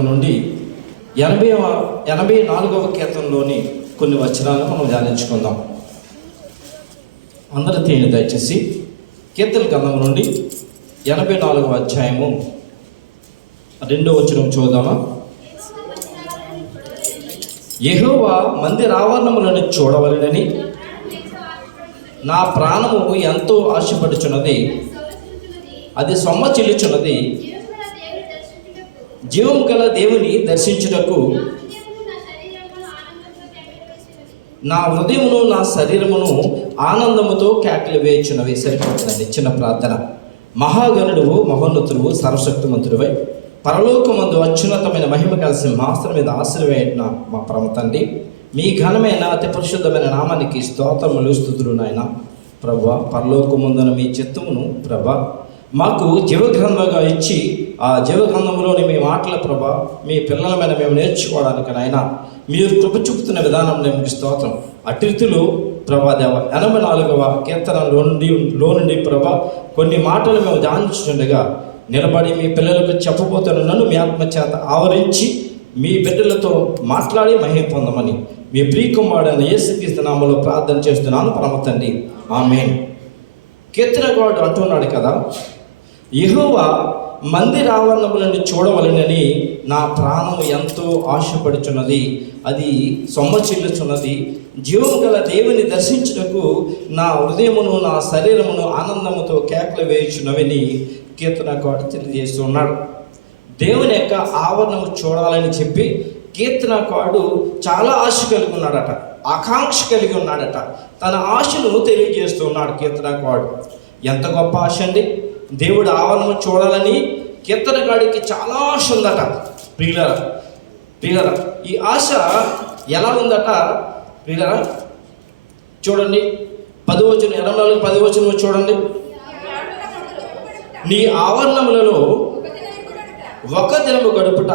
గ్రంథము నుండి 84వ కీర్తనలోని కొన్ని వచనాలను మనం ధ్యానించుకుందాం. అందరూ తీయండి దయచేసి. కీర్తన గ్రంథం నుండి 84వ అధ్యాయము 2వ వచనం చూద్దామా. యెహోవా మందిర ఆవరణములను చూడవలెనని నా ప్రాణము ఎంతో ఆశపడుచున్నది, అది సొమ్మసిల్లుచున్నది. జీవము గల దేవుని దర్శించుటకు నా హృదయమును నా శరీరమును ఆనందముతో కేకలు వేయుచున్నవి. సరిపోతుందండి. చిన్న ప్రార్థన. మహాగణుడువు, మహోన్నతుడువు, సర్వశక్తిమంతుడివై పరలోకమందు అత్యున్నతమైన మహిమ గల సింహాసనం మీద ఆశీర్వదించిన మా పరమ తండ్రి, మీ ఘనమైన అతి పరిశుద్ధమైన నామానికి స్తోత్రములు స్తుతులు నాయన. ప్రభువా, పరలోకమందున మీ చిత్తమును ప్రభా మాకు జీవగ్రంథంగా ఇచ్చి, ఆ జీవగ్రంథంలోని మీ మాటల ప్రభా మీ పిల్లల మీద మేము నేర్చుకోవడానికి నాయన మీరు కృప చూపుతున్న విధానం మీకు స్తోత్రం. అటిథులు ప్రభా దేవ 84వ కీర్తనలో నుండి ప్రభా కొన్ని మాటలు మేము ధ్యానించుండగా నిలబడి మీ పిల్లలకు చెప్పబోతున్న నన్ను మీ ఆత్మచేత ఆవరించి మీ బిడ్డలతో మాట్లాడి మహిమ పొందమని మీ ప్రియకుమారుడైన యేసుక్రీస్తు నామములో ప్రార్థన చేస్తున్నాను పరమ తండ్రి, ఆమేన్. కీర్తనకారుడు అంటున్నాడు కదా, యెహోవా మందిర ఆవరణములను చూడవలెనని నా ప్రాణము ఎంతో ఆశపడుచున్నది, అది సొమ్మసిల్లుచున్నది. జీవము గల దేవుని దర్శించుటకు నా హృదయమును నా శరీరమును ఆనందముతో కేకలు వేయుచున్నవని కీర్తనకారుడు తెలియజేస్తున్నాడు. దేవుని యొక్క ఆవరణము చూడాలని చెప్పి కీర్తనకారుడు చాలా ఆశ కలిగి ఉన్నాడట, ఆకాంక్ష కలిగి ఉన్నాడట. తన ఆశను తెలియజేస్తున్నాడు కీర్తనకారుడు. ఎంత గొప్ప ఆశ అండి! దేవుడు ఆవరణము చూడాలని కీర్తనకారుడికి చాలా ఆశ ఉందట. ప్రియులరా, ఈ ఆశ ఎలా ఉందట ప్రియులరా? చూడండి 10వ వచనం, 10వ వచనం చూడండి. నీ ఆవరణములలో ఒక దినము గడుపుట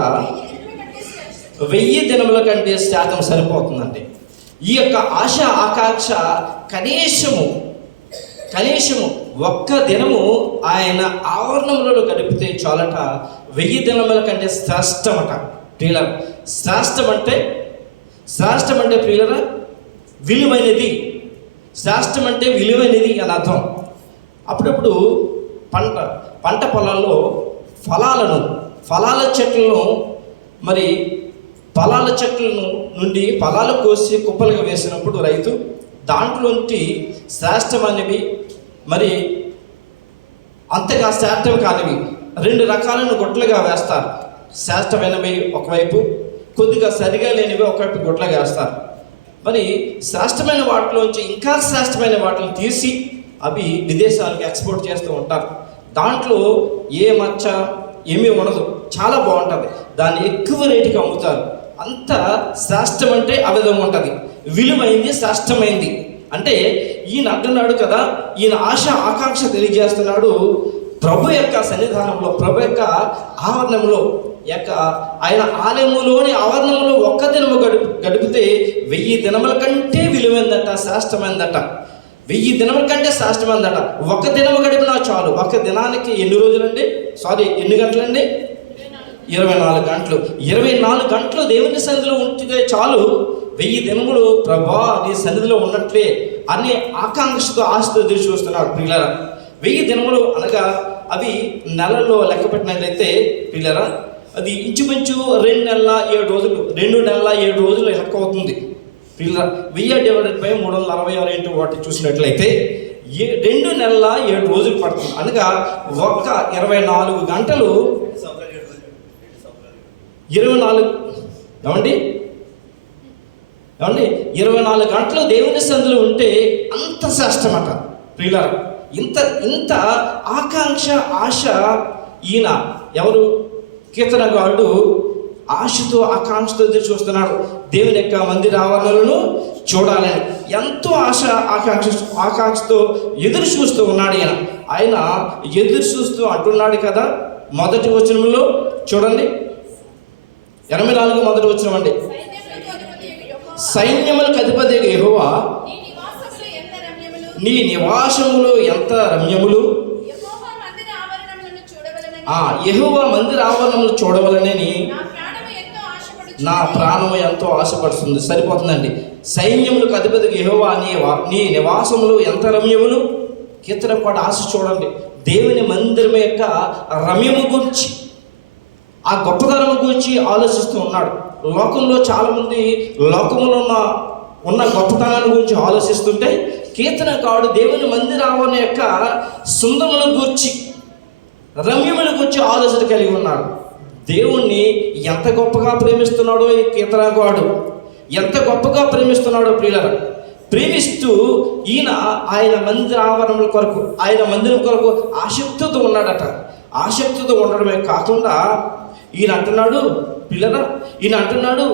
1000 దినముల కంటే శాతం సరిపోతుందండి. ఈ యొక్క ఆశ ఆకాంక్ష కనీసము ఒక్క దినము ఆయన ఆవరణములలో గడిపితే చాలట. 1000 దినముల కంటే శ్రేష్టమట ప్రియులరా. శ్రేష్టం అంటే ప్రియులరా విలువైనది. శ్రేష్టం అంటే విలువైనది అని అర్థం. అప్పుడప్పుడు పంట పొలాల్లో ఫలాల చెట్లను ఫలాల చెట్లను నుండి ఫలాలు కోసి కుప్పలుగా వేసినప్పుడు రైతు దాంట్లోంచి శ్రేష్టమైనవి మరి అంతగా శ్రేష్టం కానివి 2 రకాలను గొడ్లుగా వేస్తారు. శ్రేష్టమైనవి ఒకవైపు, కొద్దిగా సరిగా లేనివి ఒకవైపు గొడ్లుగా వేస్తారు. మరి శ్రేష్టమైన వాటిలోంచి ఇంకా శ్రేష్టమైన వాటిని తీసి అవి విదేశాలకు ఎక్స్పోర్ట్ చేస్తూ ఉంటారు. దాంట్లో ఏ మచ్చ ఏమీ ఉండదు, చాలా బాగుంటుంది. దాన్ని ఎక్కువ రేటుకి అమ్ముతారు. అంత శ్రేష్టం అంటే ఆ విధంగా ఉంటుంది. విలువైంది, శ్రేష్టమైంది అంటే ఈయన అంటున్నాడు కదా, ఈయన ఆశ ఆకాంక్ష తెలియజేస్తున్నాడు. ప్రభు యొక్క సన్నిధానంలో, ప్రభు యొక్క ఆవరణంలో, ఆయన ఆలయములోని ఆవరణంలో ఒక్క దినము గడిపితే 1000 దినముల కంటే విలువైందట, శ్రేష్టమైందట. 1000 దినముల కంటే శ్రేష్టమైందట. ఒక దినము గడిపినా చాలు. ఒక దినానికి ఎన్ని రోజులండి? ఎన్ని గంటలండి? 24 గంటలు. 24 గంటలు దేవుని సన్నిధిలో ఉంటే చాలు. 1000 దినములు ప్రభా నీ సన్నిధిలో ఉన్నట్లే అనే ఆకాంక్షతో, ఆశతో ఎదురు చూస్తున్నాడు ప్రియులరా. 1000 దినములు అనగా అవి నెలల్లో లెక్క పెట్టినట్లయితే ప్రియులరా, అది ఇంచుమించు 2 నెలల 7 రోజులు, 2 నెలల 7 రోజులు లెక్క అవుతుంది ప్రియులరా. 1000/366 ఇంటూ వాటి చూసినట్లయితే 2 నెలల 7 రోజులు పడుతుంది. అనగా ఒక 24 గంటలు 24 గంటలు దేవుని సన్నిధిలో ఉంటే అంత శ్రేష్టమట ప్రియులారా. ఇంత ఆకాంక్ష, ఆశ ఈయన ఎవరు? కీర్తనకారుడు ఆశతో, ఆకాంక్షతో ఎదురు చూస్తున్నాడు. దేవుని యొక్క మందిర ఆవరణలను చూడాలని ఎంతో ఆకాంక్షతో ఎదురు చూస్తూ ఉన్నాడు. ఆయన ఎదురు చూస్తూ అంటున్నాడు కదా, మొదటి వచనంలో చూడండి, 84 మొదటి వచనం అండి. సైన్యములకు అధిపతి యెహోవా, నీ నివాసములు ఎంత రమ్యములు. యెహోవా మందిర ఆవరణములు చూడవలనని నా ప్రాణము ఎంతో ఆశపడుతుంది. సరిపోతుందండి. సైన్యములకు అధిపతికి యెహోవా నీ నివాసములు ఎంత రమ్యములు. కీర్తన కూడా ఆశ చూడండి. దేవుని మందిరం యొక్క రమ్యము గురించి, ఆ గొప్పతనము గురించి ఆలోచిస్తూ ఉన్నాడు. లోకంలో చాలామంది లోకంలో ఉన్న గొప్పతనాన్ని గురించి ఆలోచిస్తుంటే, కీర్తనకారుడు దేవుని మందిరావరణ యొక్క సుందరముల గురించి, రమ్యముల గురించి ఆలోచన కలిగి ఉన్నాడు. దేవుణ్ణి ఎంత గొప్పగా ప్రేమిస్తున్నాడో ఈ కీర్తనకారుడు, ఎంత గొప్పగా ప్రేమిస్తున్నాడో ప్రియులారా. ప్రేమిస్తూ ఈయన ఆయన మందిర ఆవరణల కొరకు, ఆయన మందిరం కొరకు ఆసక్తితో ఉన్నాడట. ఆసక్తితో ఉండడమే కాకుండా ఈయన అంటున్నాడు, పిల్లరా, ఈయన అంటున్నాడు,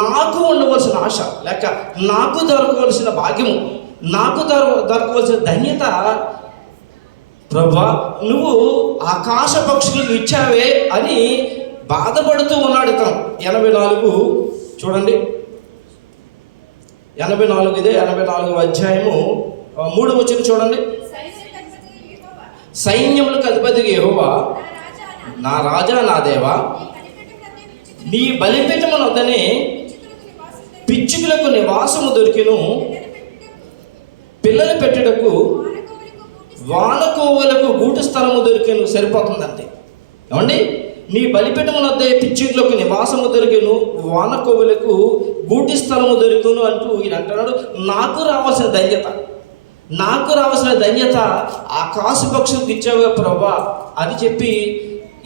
నాకు ఉండవలసిన ఆశ లేక నాకు దొరకవలసిన భాగ్యము, నాకు దొరకవలసిన ధన్యత ప్రభువా నువ్వు ఆకాశ పక్షులకు ఇచ్చావే అని బాధపడుతూ ఉన్నాడు ఇతను. 84 చూడండి, 84 ఇదే 84వ అధ్యాయము 3వ వచనం చూడండి. సైన్యములకు అధిపతికి యెహోవా నా రాజా నా దేవా, నీ బలిపీఠమున వద్దనే పిచ్చుకులకు నివాసము దొరికెను, పిల్లలు పెట్టుటకు వానకోవలకు గూటు స్థలము దొరికెను. సరిపోతుందండి. ఏమండి, నీ బలిపీఠమున వద్దే పిచ్చుకులకు నివాసము దొరికెను, వానకోవలకు గూటి స్థలము దొరికెను అంటూ ఈయన అంటున్నాడు, నాకు రావాల్సిన ధన్యత ఆకాశ పక్షులకు ఇచ్చావుగా ప్రభా అని చెప్పి,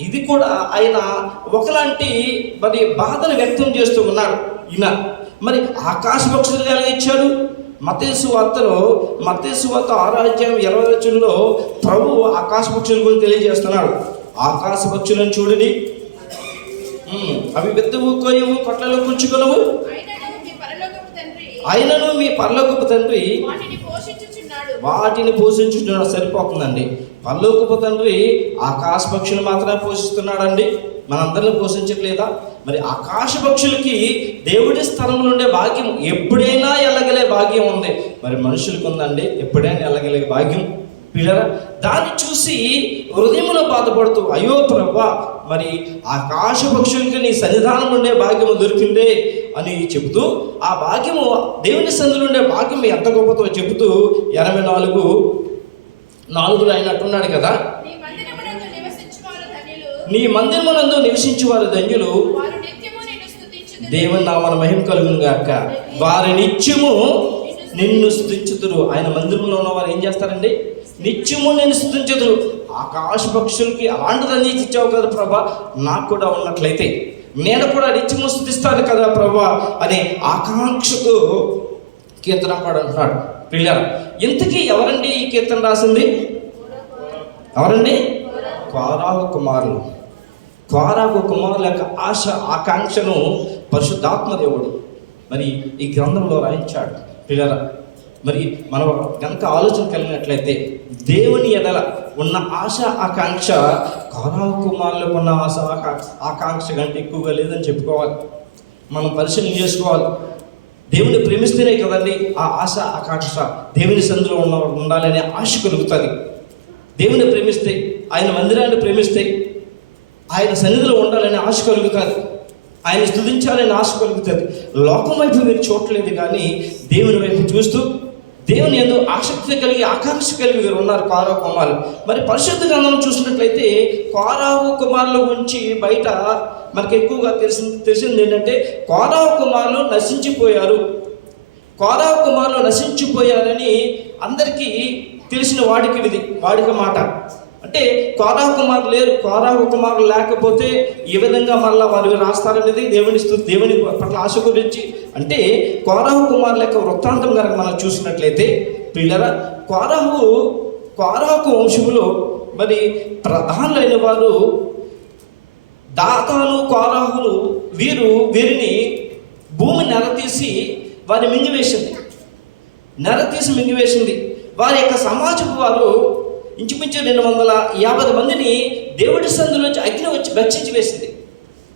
ఇది కూడా ఆయన ఒకలాంటి మరి బాధను వ్యక్తం చేస్తూ ఉన్నాడు ఈయన. మరి ఆకాశ పక్షులు ఎలా ఇచ్చాడు? మత్తయి సువార్తలో, మత్తయి సువార్త 6వ అధ్యాయం 20వ వచనంలో ప్రభు ఆకాశ పక్షుల గురించి తెలియజేస్తున్నాడు. ఆకాశ పక్షులను చూడండి, అవి విత్తవు, కోయవు, కొట్లలో కూర్చుకొనవు, ఆయనను మీ పరలోకపు తండ్రి వాటిని పోషించుతున్నాడు. సరిపోతుందండి. పరలోకపు తండ్రి ఆకాశ పక్షులు మాత్రమే పోషిస్తున్నాడండి, మనందరిని పోషించట్లేదా? మరి ఆకాశ పక్షులకి దేవుడి స్థలంలో ఉండే భాగ్యం, ఎప్పుడైనా వెళ్ళగలే భాగ్యం ఉంది. మరి మనుషులకు ఉందండి ఎప్పుడైనా వెళ్ళగలే భాగ్యం? పిల్లరా, దాన్ని చూసి హృదయంలో బాధపడుతూ, అయ్యో ప్రభువా, మరి ఆకాశ పక్షులకి నీ సన్నిధానం ఉండే భాగ్యము దొరికిందే అని చెబుతూ, ఆ భాగ్యము దేవుని సన్నిధిలో ఉండే భాగ్యం ఎంత గొప్పతో చెబుతూ 84:4 ఆయన అంటున్నాడు కదా, నీ మందిరమునందు నివసించువారు ధన్యులు, దేవుని నామమున మహిమ కలుగును గాక, వారి నిత్యము నిన్ను స్తుతించుదురు. ఆయన మందిరంలో ఉన్న వారు ఏం చేస్తారండి? నిత్యము నిన్ను స్తుతించుదురు. ఆకాశ పక్షులకి అలాంటి ధన్యత ఇచ్చావు కదా ప్రభా, నాకు కూడా ఉన్నట్లయితే నేను కూడా నిత్యము స్తుతిస్తాను కదా ప్రభా అనే ఆకాంక్షతో కీర్తన కూడా అంటున్నాడు. పిల్లలు, ఇంతకీ ఎవరండి ఈ కీర్తన రాసింది? ఎవరండి? కోరాహు కుమారులు. కోరాహు కుమారుల యొక్క ఆశ, ఆకాంక్షను పరిశుద్ధాత్మ దేవుడు మరి ఈ గ్రంథంలో రాయించాడు. పిల్లల, మరి మనం కనుక ఆలోచన కలిగినట్లయితే దేవుని ఎడల ఉన్న ఆశ, ఆకాంక్ష కోరాహు కుమారులకు ఉన్న ఆశ, ఆకాంక్ష కంటే ఎక్కువగా లేదని చెప్పుకోవాలి. మనం పరిశీలన చేసుకోవాలి. దేవుని ప్రేమిస్తేనే కదండి ఆ ఆశ, ఆకాంక్ష దేవుని సన్నిధిలో ఉండాలనే ఆశ కలుగుతుంది. దేవుని ప్రేమిస్తే, ఆయన మందిరాన్ని ప్రేమిస్తే, ఆయన సన్నిధిలో ఉండాలనే ఆశ కలుగుతుంది, ఆయన స్తుతించాలని ఆశ కలుగుతుంది. లోకం వైపు మీరు చూడలేదు కానీ దేవుని వైపు చూస్తూ దేవుని యందు ఆసక్తి కలిగి, ఆకాంక్ష కలిగి వీరు ఉన్నారు కోరాహు కుమారులు. మరి పరిశుద్ధ గ్రంథం చూసినట్లయితే కోరాహు కుమారుల గురించి బయట మనకి ఎక్కువగా తెలిసింది ఏంటంటే, కోరాహు కుమారులు నశించిపోయారు, కోరాహు కుమారులు నశించిపోయారని అందరికీ తెలిసిన వాడిక మాట. అంటే కోరాహు కుమారులు లేరు, కోరాహు కుమారులు లేకపోతే ఏ విధంగా మళ్ళీ వారు రాస్తారనేది దేవుని పట్ల ఆశ గురించి. అంటే కోరాహు కుమారుల యొక్క వృత్తాంతం కనుక మనం చూసినట్లయితే పిల్లరా, కోరాహు వంశములో మరి ప్రధానులైన వారు దాతాను, కోరాహులు. వీరిని భూమి నెరతీసి వారిని మింగివేసింది. వారి యొక్క సమాజపు వారు ఇంచుమించు 250 మందిని దేవుడి సందులోంచి అగ్ని వచ్చి భక్షించి వేసింది.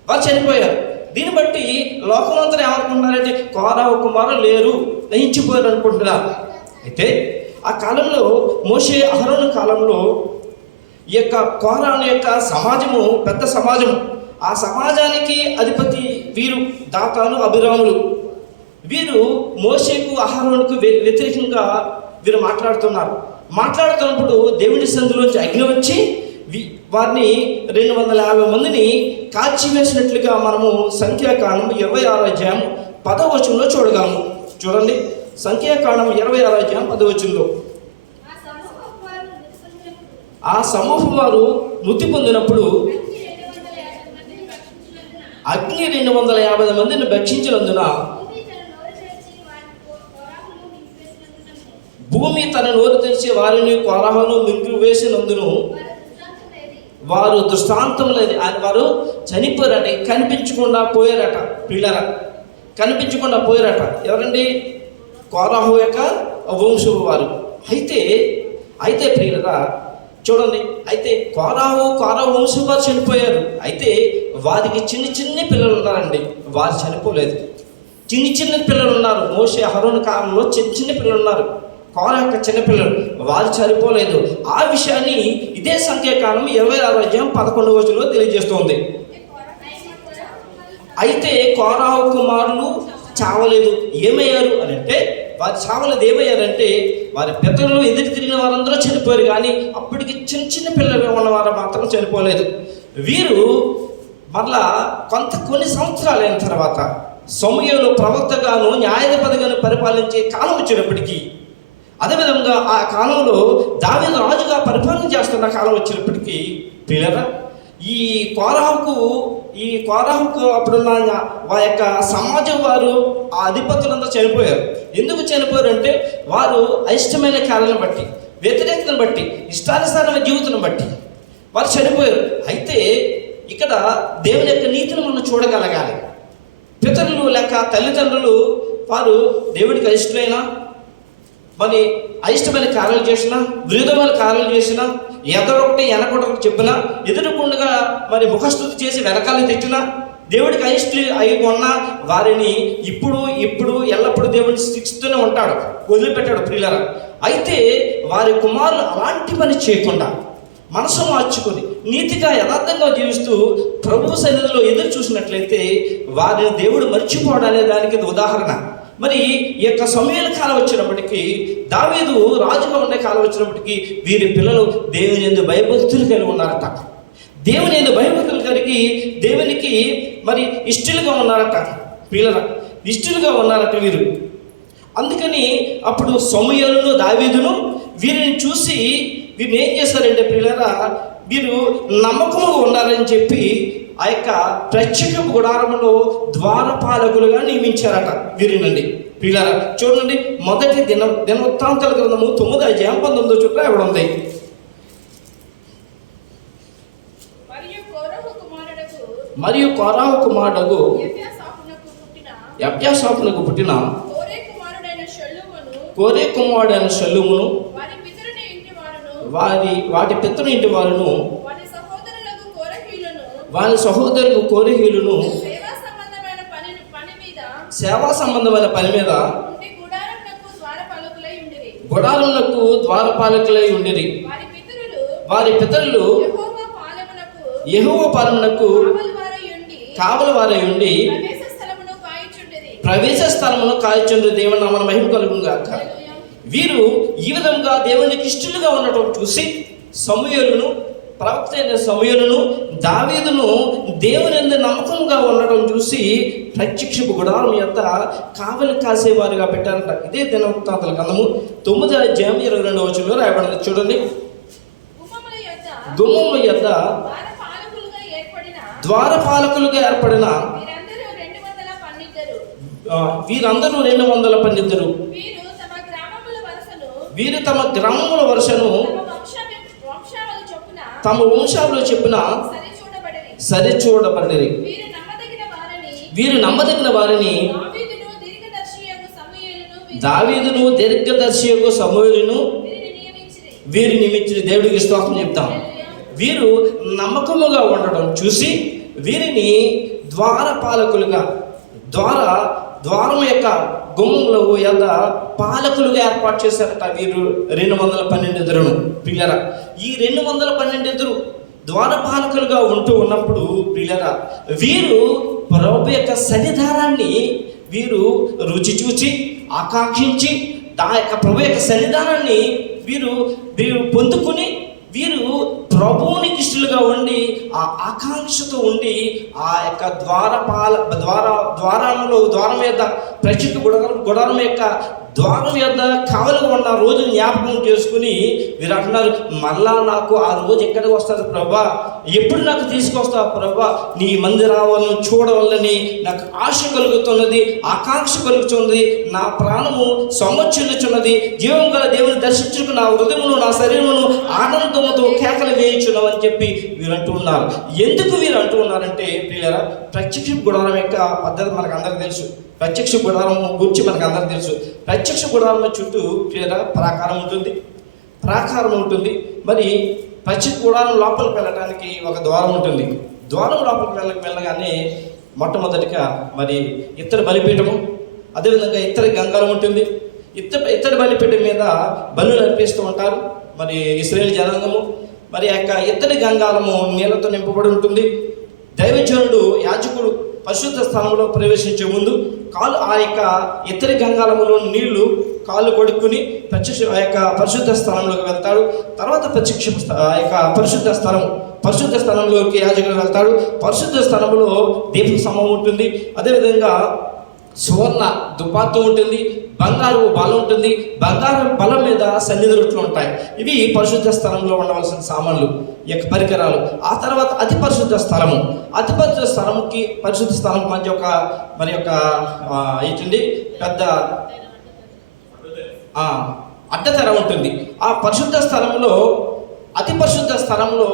వారు చనిపోయారు. దీన్ని బట్టి లోకమంతా ఏమనుకుంటున్నారంటే కోరాహు కుమారులు లేరు, నశించిపోయారు అనుకుంటున్నారు. అయితే ఆ కాలంలో మోషే, అహరోను కాలంలో ఈ యొక్క కోరాహు యొక్క సమాజము పెద్ద సమాజము. ఆ సమాజానికి అధిపతి వీరు దాతాను అభిరాములు. వీరు మోషేకు అహరోనుకు వ్యతిరేకంగా వీరు మాట్లాడుతున్నప్పుడు దేవుని సందులోంచి అగ్ని వచ్చి వారిని 250 మందిని కాల్చివేసినట్లుగా మనము సంఖ్యాకాండం 26వ అధ్యాయం 10వ వచనంలో చూడగలము. చూడండి, సంఖ్యాకాండం 26వ అధ్యాయం 10వ వచనంలో, ఆ సమూహం వారు మృతి పొందినప్పుడు అగ్ని 250 మందిని భక్షించినందున భూమి తన నోరు తెరిచి వారిని కోరహను మింగులు వేసినందును వారు దృష్టాంతం లేదు, వారు చనిపోయారట, కనిపించకుండా పోయారట. పిల్లర కనిపించకుండా పోయారట. ఎవరండి? కోరహు యొక్క వంశము వారు. అయితే ప్రియులరా చూడండి, అయితే కోరహు వంశం వారు చనిపోయారు. అయితే వారికి చిన్న పిల్లలు ఉన్నారండి, వారు చనిపోలేదు. చిన్న పిల్లలు ఉన్నారు. మోషే అహరోను కాలంలో చిన్న పిల్లలు ఉన్నారు. కోర యొక్క చిన్నపిల్లలు, వారు చనిపోలేదు. ఆ విషయాన్ని ఇదే సంఖ్యాకాండం 26వ అధ్యాయం 11వ వచనంలో తెలియజేస్తోంది. అయితే కోరహు కుమారులు చావలేదు. ఏమయ్యారు అని అంటే, వారు చావలేదు. ఏమయ్యారంటే, వారి పితరులు ఎదురు తిరిగిన వారందరూ చనిపోయారు, కానీ అప్పటికి చిన్న పిల్లలు ఉన్నవారు మాత్రం చనిపోలేదు. వీరు మరలా కొన్ని సంవత్సరాలైన తర్వాత సమూయేలు ప్రవక్తగాను న్యాయాధిపతిగాను పరిపాలించే కాలం వచ్చినప్పటికీ, అదేవిధంగా ఆ కాలంలో దావీదు రాజుగా పరిపాలన చేస్తున్న కాలం వచ్చినప్పటికీ పిల్లరా, ఈ కోరహుకు అప్పుడున్న వారి యొక్క సమాజం వారు, ఆ అధిపతులందరూ చనిపోయారు. ఎందుకు చనిపోయారు అంటే, వారు అయిష్టమైన కారణాలను బట్టి, వ్యతిరేకతను బట్టి, ఇష్టానుసారమైన జీవితం బట్టి వారు చనిపోయారు. అయితే ఇక్కడ దేవుని యొక్క నీతిని మనం చూడగలగాలి. పితరులు లేక తల్లిదండ్రులు వారు దేవుడికి అయిష్టమైన మరి అయిష్టమైన కార్యాలు చేసినా, విరుద్ధమైన కార్యాలు చేసినా, ఎదరొకటి వెనకొకటి చెప్పినా, ఎదురుకుండగా మరి ముఖస్థుతి చేసి వెనకాల తెచ్చినా, దేవుడికి అయిష్టి అయి ఉన్న వారిని ఇప్పుడు ఎల్లప్పుడూ దేవుడిని శిక్షిస్తూనే ఉంటాడు, వదిలిపెట్టాడు ప్రియులారా. అయితే వారి కుమారులు అలాంటి పని చేయకుండా మనసు మార్చుకొని నీతిగా యథార్థంగా జీవిస్తూ ప్రభు సన్నిధిలో ఎదురు చూసినట్లయితే వారిని దేవుడు మర్చిపోవడానే దానికి ఉదాహరణ. మరి ఈ యొక్క సమూయేలు కాలం వచ్చినప్పటికీ, దావీదు రాజుగా ఉండే కాలం వచ్చినప్పటికీ వీరి పిల్లలు దేవుని యందు భయభక్తులు కలిగి ఉన్నారట. దేవుని యందు భయభక్తులు కలిగి దేవునికి మరి ఇష్టలుగా ఉన్నారట. పిల్లల ఇష్టలుగా ఉన్నారట వీరు. అందుకని అప్పుడు సమూయేలును దావీదును వీరిని చూసి వీరిని ఏం చేశారంటే పిల్లరా, వీరు నమ్మకముగా ఉన్నారని చెప్పి ఆ యొక్క ప్రత్యేక గుడారంలో ద్వారపాలకులుగా నియమించారట వీరినండి. పిల్లరా చూడండి, మొదటి దినవృత్తాంతాల గ్రంథము 9వ అధ్యాయం 19వ వచనంలో రాయబడింది. మరియు కోరహు కుమారుడగు ఎబ్యాసాపునకు పుట్టిన కోరే కుమారుడైన షల్లూమును వాటి పితరుని ఇంటి వారును వారి సహోదరులు కోరహీలును సేవా సంబంధమైన పని మీద గుడారములకు ద్వారపాలకులై ఉండిరి. వారి పితరులు యెహోవా పాలమునకు కావలి వారై ఉండి ప్రవేశ స్థలమును కాయచుండ్రి. దేవుని నామమున మహిమ కలుగును గాక. వీరు ఈ విధంగా దేవునికి ఇష్టలుగా ఉండటం చూసి సమూయేలును, ప్రవక్త అయిన సమూయేలును, దావీదును దేవుని యందు నమ్మకంగా ఉండటం చూసి ప్రత్యక్షపు గుడారం యొక్క కావలి కాసేవారుగా పెట్టారట. ఇదే దినవృత్తాంతాల గ్రంథము 9వ అధ్యాయం 22వ వచనంలో రాయబడింది. చూడండి, గుమ్మముల యొద్ద ద్వారపాలకులుగా ఏర్పడిన వీరందరూ 212. వీరు తమ గ్రామముల వరుసను తమ వంశాలలో చెప్పిన సరిచూడబడిరి. వీరు నమ్మదగిన వారిని దావీదును దీర్ఘదర్శియకు సమూయేలును వీరు నియమించి దేవుడికి స్తోత్రం చెప్తాం. వీరు నమ్మకముగా ఉండడం చూసి వీరిని ద్వారపాలకులుగా ద్వారం యొక్క గుమ్మముల యొక్క పాలకులుగా ఏర్పాటు చేశారట. వీరు 212 పిల్లరా. ఈ 212 ద్వారపాలకులుగా ఉంటూ ఉన్నప్పుడు ప్రియులారా, వీరు ప్రభు యొక్క సన్నిధానాన్ని వీరు రుచి చూచి ఆకాంక్షించి ఆ యొక్క ప్రభు యొక్క సన్నిధానాన్ని వీరు వీరు పొందుకుని వీరు ప్రభువునికి ఇష్టలుగా ఉండి ఆ ఆకాంక్షతో ఉండి ఆ యొక్క ద్వారం మీద ప్రత్యేక గుడారం యొక్క ద్వారం మీద కావలిగా ఉన్న రోజు జ్ఞాపకం చేసుకుని వీరు అంటున్నారు, మళ్ళా నాకు ఆ రోజు ఎక్కడికి వస్తుంది ప్రభా, ఎప్పుడు నాకు తీసుకొస్తావు ప్రభా, నీ మందిరాలను చూడవాలని నాకు ఆశ కలుగుతున్నది, ఆకాంక్ష కలుగుతున్నది, నా ప్రాణము సొమ్మచిల్లుచున్నది, జీవం గల దేవుని దర్శించుకు నా హృదయమును నా శరీరమును ఆనందముతో కేకలు వేయించున్నాం అని చెప్పి వీరు అంటూ ఉన్నారు. ఎందుకు వీరు అంటూ ఉన్నారంటే ప్రియులారా, ప్రత్యక్ష గుడారం యొక్క పద్ధతి మనకు అందరికీ తెలుసు. ప్రత్యక్ష గుడారం గురించి మనకు అందరికీ తెలుసు. ప్రత్యక్ష గుడారం చుట్టూ ప్రాకారం ఉంటుంది. మరి ప్రత్యక్ష గుడారం లోపలికి వెళ్ళడానికి ఒక ద్వారం ఉంటుంది. ద్వారం లోపలికి వెళ్ళగానే మొట్టమొదటిగా మరి ఇత్తడి బలిపీఠము, అదేవిధంగా ఇత్తడి గంగాలం ఉంటుంది. ఇత్తడి బలిపీఠం మీద బలులు అర్పిస్తూ ఉంటారు మరి ఇశ్రాయేలు జనాంగము. మరి యొక్క ఇత్తడి గంగాలము నీళ్లతో నింపబడి ఉంటుంది. దైవజనుడు యాజకుడు పరిశుద్ధ స్థలంలో ప్రవేశించే ముందు ఆ యొక్క ఇత్తడి గంగాలములో నీళ్లు కాళ్ళు కొడుక్కుని ఆ యొక్క పరిశుద్ధ స్థలంలోకి వెళ్తాడు. తర్వాత పరిశుద్ధ స్థలంలోకి యాజకుడు వెళ్తాడు. పరిశుద్ధ స్థలంలో దీప స్తంభం ఉంటుంది. అదేవిధంగా సువర్ణ దుపాత్తు ఉంటుంది, బంగారు బలం ఉంటుంది, బంగారు బలం మీద సన్నిధి రొట్టెలు ఉంటాయి. ఇవి పరిశుద్ధ స్థలంలో ఉండవలసిన సామాన్లు, యొక్క పరికరాలు. ఆ తర్వాత అతి పరిశుద్ధ స్థలంకి పరిశుద్ధ స్థలం మధ్య ఏంటండి పెద్ద అడ్డతెర ఉంటుంది. ఆ పరిశుద్ధ స్థలంలో అతి పరిశుద్ధ స్థలంలో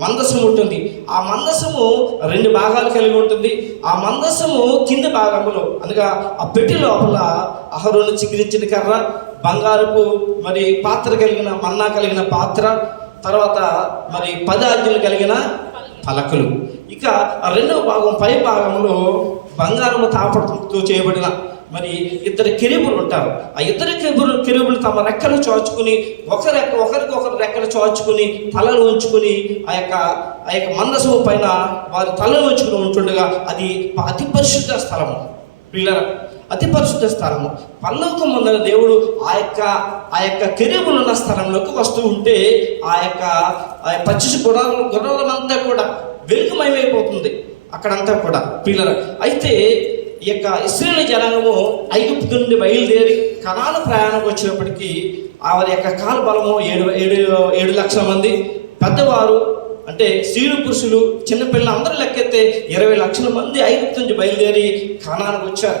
మందసం ఉంటుంది. ఆ మందసము 2 భాగాలు కలిగి ఉంటుంది. ఆ మందసము కింది భాగంలో అనగా ఆ పెట్టి లోపల అహరోను చిగిరించిన కర్ర, బంగారపు మరి పాత్ర కలిగిన మన్నా కలిగిన పాత్ర, తర్వాత మరి 10 ఆజ్ఞలు కలిగిన పలకలు. ఇక 2వ భాగం పై భాగంలో బంగారము తాపడంతో చేయబడిన మరి 2 కెరూబులు ఉంటారు. ఆ 2 కెరూబులు తమ రెక్కలు చాచుకుని ఒకరికొకరు రెక్కలు చాచుకుని తలలు ఉంచుకుని ఆ యొక్క మందసము పైన వారి తలలు ఉంచుకుని ఉంటుండగా అది అతి పరిశుద్ధ స్థలము. పిల్లల అతి పరిశుద్ధ స్థలము. పరలోకం ముందర దేవుడు ఆ యొక్క కెరూబులు ఉన్న స్థలంలోకి వస్తూ ఉంటే ఆ యొక్క పచ్చిసి గుర్రాలంతా కూడా వెలుగుమయమైపోతుంది అక్కడంతా కూడా. పిల్లల అయితే ఈ యొక్క ఇశ్రాయేలు జనాంగము ఐగుప్తు నుండి బయలుదేరి కనాను ప్రయాణంకి వచ్చినప్పటికీ వారి యొక్క కాల బలము 7 లక్షల మంది. పెద్దవారు అంటే స్త్రీలు పురుషులు చిన్నపిల్లలు అందరూ లెక్కెత్తే 20 లక్షల మంది ఐగుప్తు నుంచి బయలుదేరి కానానికి వచ్చారు.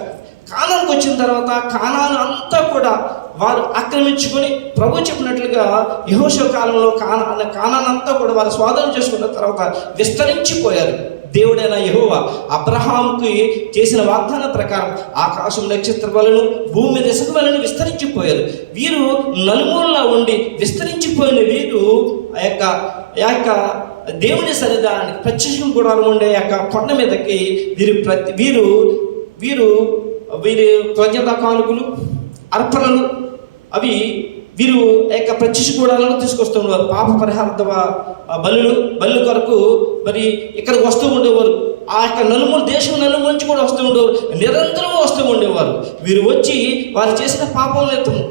కానానికి వచ్చిన తర్వాత కానాను అంతా కూడా వారు ఆక్రమించుకొని ప్రభు చెప్పినట్లుగా యెహోషువ కాలంలో కానాను అంతా కూడా వారు స్వాధీనం చేసుకున్న తర్వాత విస్తరించిపోయారు. దేవుడైన యెహోవా అబ్రహాంకి చేసిన వాగ్దానం ప్రకారం ఆకాశం నక్షత్ర వలన భూమి ఇసుక వలన విస్తరించిపోయారు. వీరు నలుమూలలా ఉండి విస్తరించిపోయిన వీరు ఆ యొక్క దేవుని సన్నిధానానికి ప్రత్యక్షం గుడారం ఉండే యొక్క కొండ మీదకి వీరు కృతజ్ఞతా కానుకలు అర్పణలు అవి వీరు యొక్క ప్రత్యక్ష గుడాలను తీసుకొస్తున్నారు. పాప పరిహార బలు కొరకు మరి ఇక్కడికి వస్తూ ఉండేవారు. ఆ యొక్క దేశం నలుమూల నుంచి కూడా వస్తూ ఉండేవారు, నిరంతరం వస్తూ ఉండేవారు. వీరు వచ్చి వారు చేసిన పాపములు ఎత్తము,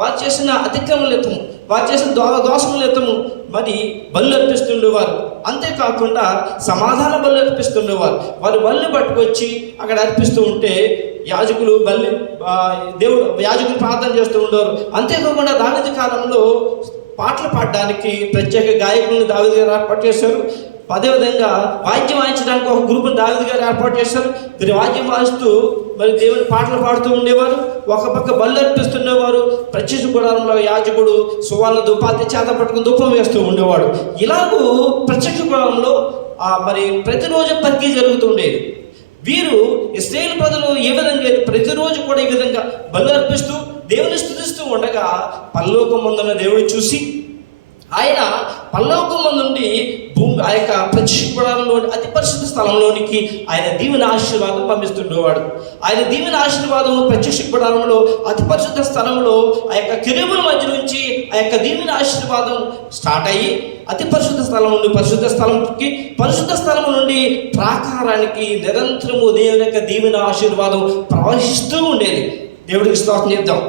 వారు చేసిన అతిక్రమలు ఎత్తము, వారు చేసిన దోషములు ఎత్తము మరి బళ్ళు అర్పిస్తుండేవారు. అంతేకాకుండా సమాధాన బళ్ళు అర్పిస్తుండేవారు. వారు బళ్ళు పట్టుకొచ్చి అక్కడ అర్పిస్తూ ఉంటే యాజకులు ప్రార్థన చేస్తూ ఉండేవారు. అంతేకాకుండా దావీదు కాలంలో పాటలు పాడడానికి ప్రత్యేక గాయకులను దావీదు గారు ఏర్పాటు చేశారు. అదేవిధంగా వాద్యం వాయించడానికి ఒక గ్రూపును దావీదు గారు ఏర్పాటు చేశారు. వీరు వాద్యం వాయిస్తూ మరి దేవుని పాటలు పాడుతూ ఉండేవారు. ఒక పక్క బళ్ళు అర్పిస్తుండేవారు. ప్రత్యక్ష గుడారంలో యాజకుడు సువర్ణ దుపాతి చేత పట్టుకుని ధూపం వేస్తూ ఉండేవాడు. ఇలాగూ ప్రత్యక్ష గుడారంలో మరి ప్రతిరోజు పనికి జరుగుతుండేది. వీరు ఇశ్రాయేలు ప్రజలు ఏ విధంగా ప్రతిరోజు కూడా ఈ విధంగా బలు అర్పిస్తూ దేవుని స్తుతిస్తూ ఉండగా పరలోకమందున్న దేవుడు చూసి ఆయన పరలోకం నుండి ఆ యొక్క ప్రత్యక్ష గుడారంలోని అతి పరిశుద్ధ స్థలంలోనికి ఆయన దీవెన ఆశీర్వాదం పంపిస్తుండేవాడు. ఆయన దీవెన ఆశీర్వాదం ప్రత్యక్ష గుడారంలో అతి పరిశుద్ధ స్థలంలో ఆ యొక్క కెరూబుల మధ్య నుంచి ఆ యొక్క దీవెన ఆశీర్వాదం స్టార్ట్ అయ్యి అతి పరిశుద్ధ స్థలం నుండి పరిశుద్ధ స్థలం నుండి ప్రాకారానికి నిరంతరము దేవుని యొక్క దీవెన ఆశీర్వాదం ప్రవహిస్తూ ఉండేది. దేవుడికి స్తోత్రం చెప్దాం.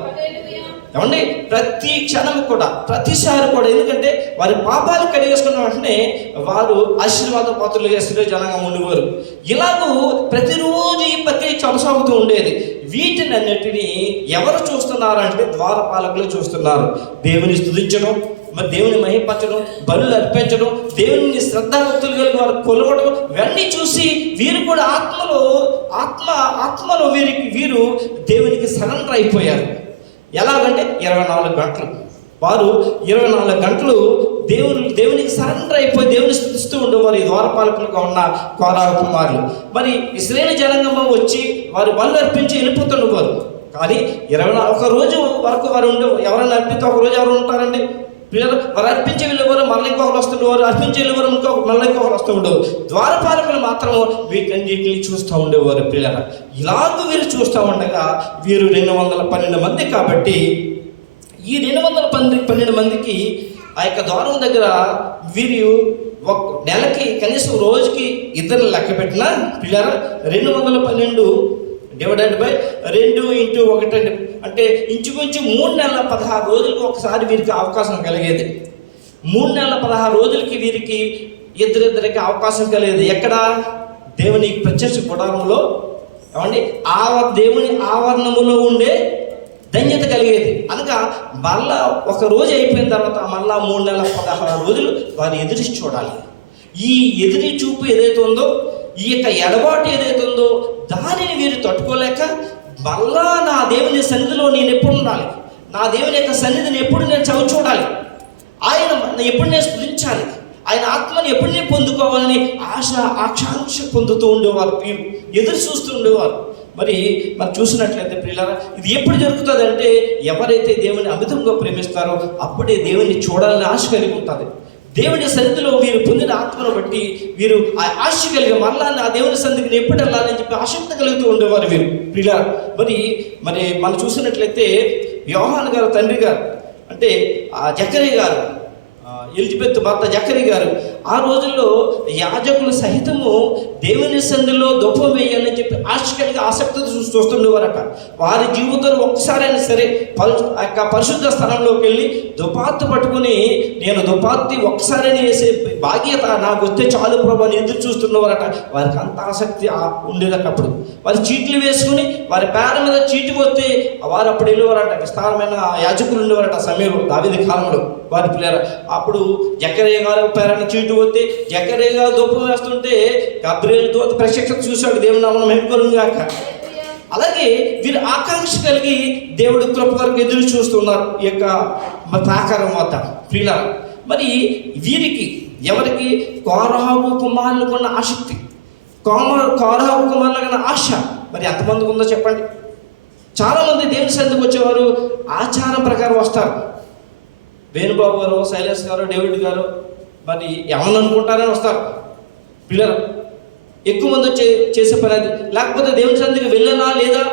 ఏమండి, ప్రతి క్షణం కూడా, ప్రతిసారి కూడా, ఎందుకంటే వారి పాపాలు కడిగేసుకున్న వెంటనే వారు ఆశీర్వాద పాత్రలు చేస్తుండే జనంగా ఉండేవారు. ఇలాగూ ప్రతిరోజు ఈ ప్రక్రియ కొనసాగుతూ ఉండేది. వీటిని అన్నిటినీ ఎవరు చూస్తున్నారు అంటే ద్వారపాలకులు చూస్తున్నారు. దేవుని స్తుతించడం, మరి దేవుని మహిమపరచడం, బలులు అర్పించడం, దేవుని శ్రద్ధాభక్తులు కలిగి వారు కొలవడం, ఇవన్నీ చూసి వీరు కూడా ఆత్మలో వీరు దేవునికి సరెండర్ అయిపోయారు. ఎలాగంటే 24 గంటలు వారు 24 గంటలు దేవునికి సరెండర్ అయిపోయి దేవుని స్తుతిస్తూ ఉండేవారు ఈ ద్వారపాలకులుగా ఉన్న కోరాహ కుమారులు. మరి ఇశ్రాయేలు జనాంగం వచ్చి వారు బలు అర్పించి వెళ్ళిపోతుండేవారు. కానీ 21 రోజు వరకు వారు ఎవరైనా అర్పితే ఒక రోజు ఎవరు ఉంటారండి? పిల్లలు వారు అర్పించి వెళ్ళేవారు, మళ్ళీ ఇంకొకరు వస్తుండేవారు, అర్పించి వెళ్ళేవారు, మళ్ళీ ఇంకొకరు వస్తూ ఉండేవారు. ద్వారపాలకులు మాత్రం వీటన్నిటిని చూస్తూ ఉండేవారు. పిల్లల ఇలాగ వీరు చూస్తూ ఉండగా వీరు 212 మంది కాబట్టి ఈ 212 మందికి ఆ యొక్క ద్వారం దగ్గర వీరు ఒక నెలకి కనీసం రోజుకి 2 లెక్క పెట్టిన పిల్లల 212 డివైడెడ్ బై 2 × 1 అంటే ఇంచుమించు 3 నెలల 16 రోజులకు ఒకసారి వీరికి అవకాశం కలిగేది. 3 నెలల 16 రోజులకి వీరికి ఇద్దరికి అవకాశం కలిగేది. ఎక్కడ? దేవుని ప్రత్యక్ష గుడారంలో, ఏమండి, దేవుని ఆవరణములో ఉండే ధన్యత కలిగేది. అనగా మళ్ళా ఒక రోజు అయిపోయిన తర్వాత మళ్ళా 3 నెలల 16 రోజులు వారు ఎదురు చూడాలి. ఈ ఎదురు చూపు ఏదైతే ఉందో, ఈ యొక్క ఎడబాటు ఏదైతే ఉందో, దానిని వీరు తట్టుకోలేక మళ్ళా నా దేవుని సన్నిధిలో నేను ఎప్పుడు ఉండాలి, నా దేవుని యొక్క సన్నిధిని ఎప్పుడు నేను చవి చూడాలి, ఆయన ఎప్పుడు నేను స్మరించాలి, ఆయన ఆత్మని ఎప్పుడు నేను పొందుకోవాలని ఆకాంక్ష పొందుతూ ఉండేవారు. వీరు ఎదురు చూస్తూ ఉండేవారు. మరి చూసినట్లయితే ప్రియులారా, ఇది ఎప్పుడు జరుగుతుంది అంటే ఎవరైతే దేవుని అమితంగా ప్రేమిస్తారో అప్పుడే దేవుని చూడాలని ఆశ కలిగి ఉంటుంది. దేవుని సన్నిధిలో వీరు పొందిన ఆత్మను బట్టి వీరు ఆ ఆశ కలిగి మరలా ఆ దేవుని సన్నిధిని ఎప్పుడు వెళ్ళాలని చెప్పి ఆసక్తి కలుగుతూ ఉండేవారు వీరు. ప్రియులారా, మరి మనం చూసినట్లయితే యోహాను గారు తండ్రి గారు, అంటే జకరియా గారు, ఎలిజబెత్ భర్త జకరియా గారు, ఆ రోజుల్లో యాజకులు సహితము దేవుని సన్నిధిలో ధూపం వేయాలని చెప్పి ఆసక్తితో చూస్తుండేవారట. వారి జీవితంలో ఒక్కసారైనా సరే పరిశుద్ధ స్థలంలోకి వెళ్ళి దుపాత్తి పట్టుకుని నేను దుపాత్తి ఒక్కసారైనా వేసే భాగ్యత నాకు వస్తే చాలు ప్రభు అని ఎదురు చూస్తున్నవారట. వారికి అంత ఆసక్తి ఉండేదట. అప్పుడు వారి చీట్లు వేసుకుని వారి పేర మీద చీటు వస్తే వారు అప్పుడు వెళ్ళేవారట. విస్తారమైన యాజకులు ఉండేవారట సమయంలో, దావీదు కాలంలో. వారి పిల్లల అప్పుడు జకరియా గారు పేరని చీటు వస్తే జకరియా గారు ధూపం వేస్తుంటే గబ్రియేలు దూత ప్రత్యక్షత చూశాడు. దేవుని నామమున మహిమ కలుగుగాక. అలాగే వీరు ఆకాంక్ష కలిగి దేవుడి కృప వరకు ఎదురు చూస్తున్నారు ఈ యొక్క ప్రాకారం వద్ద. ప్రియుల, మరి వీరికి ఎవరికి? కోరహు కుమారులకు ఉన్న ఆసక్తి, కోరహు కుమారులకు ఉన్న ఆశ మరి ఎంతమందికి ఉందో చెప్పండి. చాలామంది దేవుని సన్నిధికి వచ్చేవారు ఆచారం ప్రకారం వస్తారు. వేణుబాబు గారు, శైలేష్ గారు, డేవిడ్ గారు మరి ఏమని అనుకుంటారని వస్తారు. పిల్లలు ఎక్కువ మంది చేసే పని అది. లేకపోతే దేవుని సన్నిధికి వెళ్ళనా లేదా,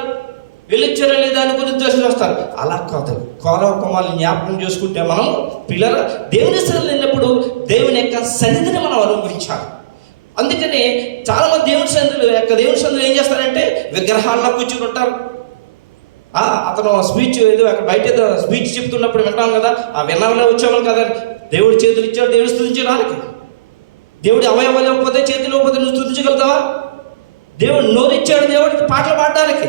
వెళ్ళొచ్చారా లేదా అనుకుని ఉద్దేశంలో వస్తారు. అలా కాదు. కోరహు కుమారుని జ్ఞాపకం చేసుకుంటే మనం పిల్లల దేవుని సన్నిధి వెళ్ళినప్పుడు దేవుని యొక్క సన్నిధిని మనం అనుభవించాలి. అందుకనే చాలామంది దేవుని సన్నిధిలో ఏం చేస్తారంటే విగ్రహాల్లో కూర్చుని ఉంటారు. అతను స్పీచ్ ఏదో అక్కడ బయట ఏదో స్పీచ్ చెప్తున్నప్పుడు వింటాం కదా, ఆ విన్నవలే వచ్చేవాళ్ళు కదా. దేవుడు చేతులు ఇచ్చాడు, దేవుడు స్తుతించడానికి. దేవుడి అవయవాలు ఇవ్వకపోతే, చేతులు ఇవ్వకపోతే నువ్వు స్తుతించగలుగుతావా? దేవుడు నోరు ఇచ్చాడు దేవుడికి పాటలు పాడడానికి.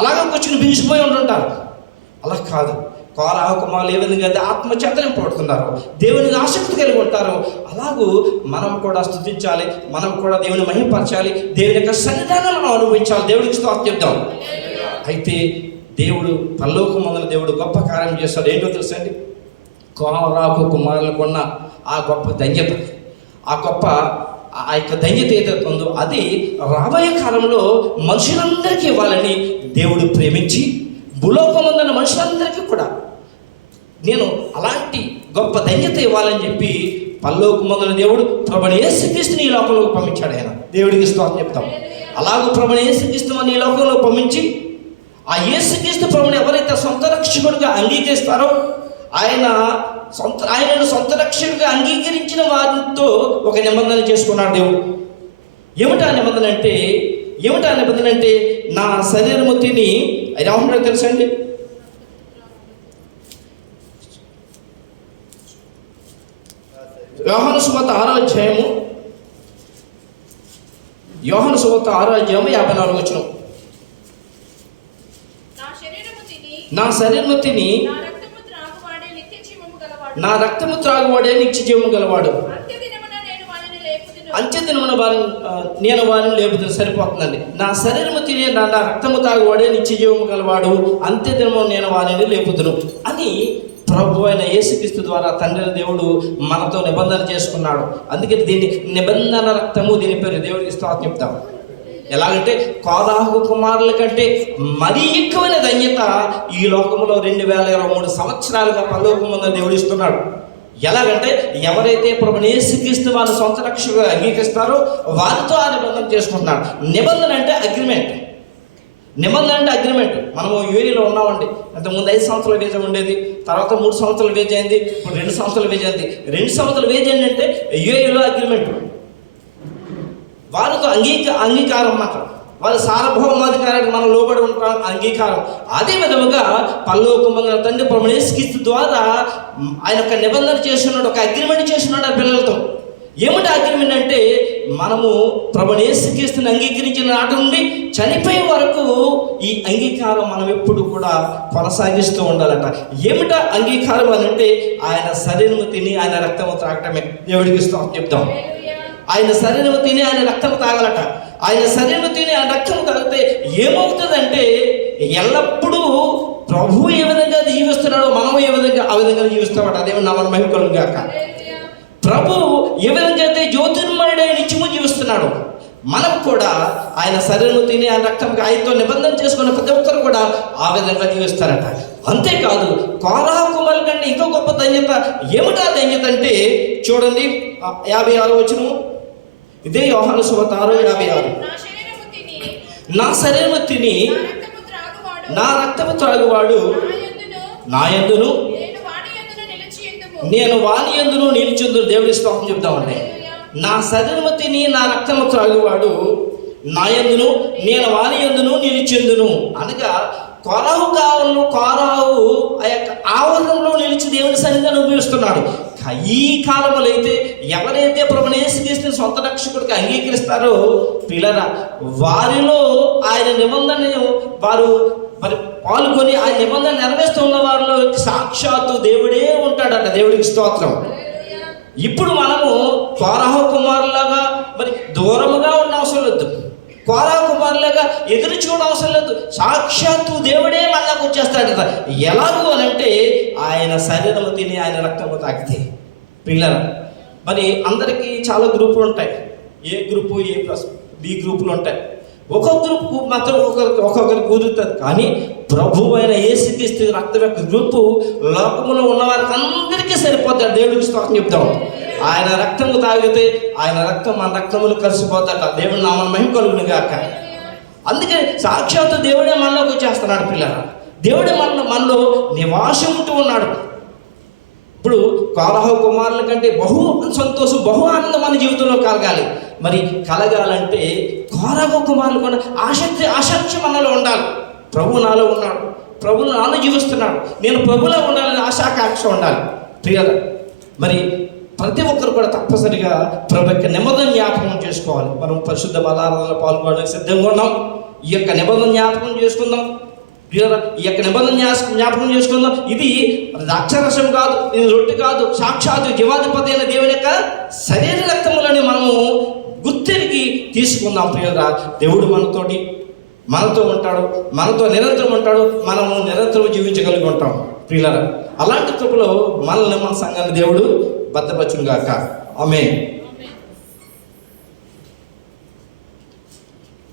అలాగే కూర్చుని బిగిసిపోయి ఉంటుంటారు. అలా కాదు. కోరహు కుమారులు ఏ విధంగా అయితే ఆత్మచేత నింపబడుతున్నారు, దేవునికి ఆసక్తి కలిగి ఉంటారు, అలాగూ మనం కూడా స్తుతించాలి, మనం కూడా దేవుని మహిమపరచాలి, దేవుని యొక్క సన్నిధానం మనం అనుభవించాలి. దేవుడికి స్తోత్రం చెప్దాం. అయితే దేవుడు పరలోకమందున దేవుడు గొప్ప కార్యం చేస్తాడు. ఏంటో తెలుసండి? కోరహు కుమారులకు ఉన్న ఆ గొప్ప ధన్యత, ఆ యొక్క ధన్యత ఏదైతే ఉందో అది రాబోయే కాలంలో మనుషులందరికీ ఇవ్వాలని దేవుడు ప్రేమించి భూలోకమందున మనుషులందరికీ కూడా నేను అలాంటి గొప్ప ధన్యత ఇవ్వాలని చెప్పి పరలోకమందున దేవుడు ప్రభువైన యేసుక్రీస్తుని ఈ లోకంలోకి పంపించాడు. ఆయన దేవుడికి స్తోత్రం చెప్తాం. అలాగూ ప్రభువైన యేసుక్రీస్తుని ఈ లోకంలో పంపించి ఆ యేసుక్రీస్తు ప్రభువుని ఎవరైతే సొంత రక్షకుడిగా అంగీకరిస్తారో ఆయన ఆయనను సొంత రక్షకుడిగా అంగీకరించిన వారితో ఒక నిబంధన చేసుకున్నాడు దేవుడు. ఏమిటా నిబంధన అంటే నా శరీరము తిని ఆయన ఏమంటున్నాడో తెలుసా అండి? యోహాను సువార్త 6వ అధ్యాయము 54వ వచనం. నా శరీరము తిని నా రక్తము త్రాగువాడే నిత్య జీవము గలవాడు, అంత్యదినమున నేను వారిని లేపుతాను. సరిపోతుందండి. నా శరీరము తిని నా రక్తము తాగువాడే నిత్య జీవము గలవాడు, అంత్యదినము నేను వారిని లేపుదును అని ప్రభు అయిన యేసుక్రీస్తు ద్వారా తండ్రి దేవుడు మనతో నిబంధన చేసుకున్నాడు. అందుకే దీన్ని నిబంధన రక్తము, దీని పేరు దేవుడికి స్తోత్రం చెప్తాం. ఎలాగంటే కోరాహు కుమారుల కంటే మరీ ఎక్కువైన ధన్యత ఈ లోకంలో 2023 సంవత్సరాలుగా పరలోకమందు దేవుడు ఇస్తున్నాడు. ఎలాగంటే ఎవరైతే ప్రభుని యేసుక్రీస్తు వారి సొంత రక్షకుగా అంగీకరిస్తారో వారితో ఆ నిబంధన చేసుకుంటున్నాడు. నిబంధన అంటే అగ్రిమెంట్. మనము యూఏలో ఉన్నామండి. అంతకుముందు 5 సంవత్సరాల వేజ ఉండేది, తర్వాత 3 సంవత్సరాల వేజ్ అయింది, ఇప్పుడు 2 సంవత్సరాల వేజ్ అయింది. 2 సంవత్సరాల వేజ్ ఏంటంటే యూఏలో అగ్రిమెంట్, వారితో అంగీకారం మాట, వారి సార్వభౌమాధికారానికి మనం లోబడి ఉంటాం, అంగీకారం. అదే విధముగా పరలోకమందున తండ్రి ప్రభుని యేసుక్రీస్తు ద్వారా ఆయన ఒక నిబంధన చేస్తున్నాడు, ఒక అగ్రిమెంట్ చేస్తున్నాడు ఆ పిల్లలతో. ఏమిటి అగ్రిమెంట్ అంటే మనము ప్రభుని యేసుక్రీస్తుని అంగీకరించిన నాటి నుండి చనిపోయే వరకు ఈ అంగీకారం మనం ఎప్పుడు కూడా కొనసాగిస్తూ ఉండాలట. ఏమిటా అంగీకారం అని అంటే ఆయన శరీరము తిని ఆయన రక్తము త్రాగటమే. దేవుడికి స్తోత్రం చెప్తాం. ఆయన శరీరము తిని ఆయన రక్తము తాగాలట. ఆయన శరీరము తిని ఆయన రక్తము తాగితే ఏమవుతుందంటే ఎల్లప్పుడూ ప్రభు ఏ విధంగా జీవిస్తున్నాడో మనము ఆ విధంగా జీవిస్తామట. అదేమో నా మహిమ కలుగును గాక. ప్రభు ఏ విధంగా అయితే జ్యోతిర్మయుడై నిత్యము జీవిస్తున్నాడు, మనం కూడా ఆయన శరీరము తిని ఆయన రక్తంగా ఆయనతో నిబంధన చేసుకున్న ప్రతి ఒక్కరు కూడా ఆ విధంగా జీవిస్తారట. అంతేకాదు కోరాహు కుమారుల కంటే ఇంకో గొప్ప ధన్యత. ఏమిటా ధన్యత అంటే చూడండి 56వ వచనము. ఇదే యోహాను సువార్త 6:56. నా శరీరము తిని నా రక్తము త్రాగువాడు నా యందును నేను వాని యందును నిలిచుందును. దేవుడి స్తోత్రం చెప్తామండి. నా శరీరము తిని నా రక్తము త్రాగువాడు నా యందును నేను వాని యందును నిలిచెందును అనగా కోరాహు ఆ యొక్క ఆవరణంలో నిలిచి దేవుని సన్నిధిని అనుభవిస్తున్నాడు. ఈ కాలంలో అయితే ఎవరైతే ప్రభుని యేసుక్రీస్తుని సొంత రక్షకుడికి అంగీకరిస్తారో పిల్లరా, వారిలో ఆయన నిబంధనను వారు మరి పాల్గొని ఆ నిబంధన నెరవేరుస్తున్న వారిలో సాక్షాత్తు దేవుడే ఉంటాడట. దేవుడికి స్తోత్రం. ఇప్పుడు మనము కోరాహు కుమారులాగా మరి దూరముగా ఉన్న అవసరం లేదు, కోరాహు కుమారులాగా ఎదురు చూడడం అవసరం లేదు. సాక్షాత్తు దేవుడే మనకు వచ్చేస్తాడట. ఎలాగూ అని అంటే ఆయన శరీరము తిని ఆయన రక్తము తాకితే. పిల్లల మరి అందరికీ చాలా గ్రూపులు ఉంటాయి. ఏ గ్రూపు బి గ్రూపులు ఉంటాయి. ఒక్కొక్క గ్రూపు మాత్రం ఒక్కొక్కరికి కుదురుతుంది. కానీ ప్రభు అయిన యేసుక్రీస్తు రక్తం యొక్క గ్రూపు లోకములో ఉన్న వారికి అందరికీ సరిపోతాడు. దేవుడికి స్తోత్రం చెప్తాం. ఆయన రక్తము తాగితే ఆయన రక్తం మన రక్తములు కలిసిపోతాట. దేవుడి నామన మహిమ కలుగును గాక. అందుకే సాక్షాత్తు దేవుడే మనలోకి వచ్చేస్తున్నాడు. పిల్లల దేవుడే మనలో నివాసం ఉంటూ ఉన్నాడు. ఇప్పుడు కోరాహు కుమారుల కంటే బహు సంతోషం, బహు ఆనందం మన జీవితంలో కలగాలి. మరి కలగాలంటే కోరాహు కుమారులు కూడా ఆసక్తి మనలో ఉండాలి. ప్రభు నాలో ఉన్నాడు, ప్రభు నాలో జీవిస్తున్నాడు, నేను ప్రభులో ఉండాలని ఆశాకాంక్ష ఉండాలి. ప్రియత మరి ప్రతి ఒక్కరు కూడా తప్పనిసరిగా ప్రభు యొక్క నిబంధన జ్ఞాపకం చేసుకోవాలి. మనం పరిశుద్ధ బలారాధనలో పాల్గొనడానికి సిద్ధంగా ఉన్నాం. ఈ యొక్క నిబంధన జ్ఞాపకం చేసుకుందాం. ఈ యొక్క నిబంధన జ్ఞాపకం చేసుకుందాం. ఇది ద్రాక్షరసం కాదు, ఇది రొట్టె కాదు, సాక్షాత్తు జీవాధిపతి అయిన దేవుని యొక్క శరీర రక్తములని మనము గుర్తెరిగి తీసుకుందాం. ప్రియురా, దేవుడు మనతో ఉంటాడు, మనతో నిరంతరం ఉంటాడు, మనము నిరంతరం జీవించగలిగి ఉంటాం. ప్రియులారా, అలాంటి కృపలో మనల్ని మన సంఘాన్ని దేవుడు భద్రపరచును గాక. ఆమేన్.